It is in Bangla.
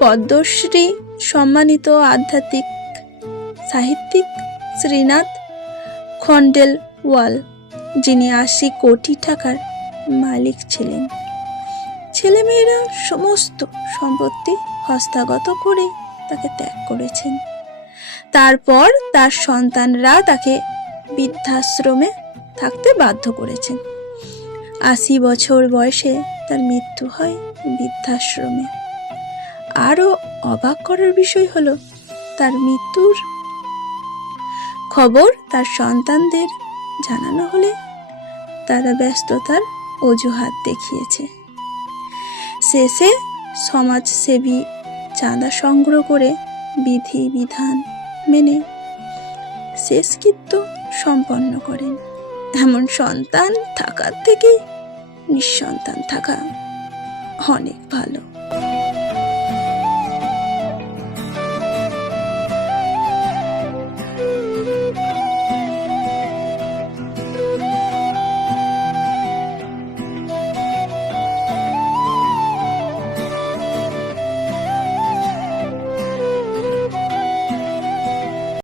পদ্মশ্রী সম্মানিত আধ্যাত্মিক সাহিত্যিক শ্রীনাথ খণ্ডেলওয়াল, যিনি 80 কোটি টাকার মালিক ছিলেন। ছেলেমেয়েরা সমস্ত সম্পত্তি হস্তগত করে তাকে ত্যাগ করেছেন। তারপর তার সন্তানরা তাকে বৃদ্ধাশ্রমে থাকতে বাধ্য করেছেন। 80 বছর বয়সে তার মৃত্যু হয় বৃদ্ধাশ্রমে। আরও অবাক করার বিষয় হলো, তার মৃত্যুর খবর তার সন্তানদের জানানো হলে তারা ব্যস্ততার অজুহাত দেখিয়েছে। শেষে সমাজসেবী চাঁদা সংগ্রহ করে বিধি বিধান মেনে শেষকৃত্য সম্পন্ন করেন। এমন সন্তান থাকার থেকে নিঃসন্তান থাকা অনেক ভালো।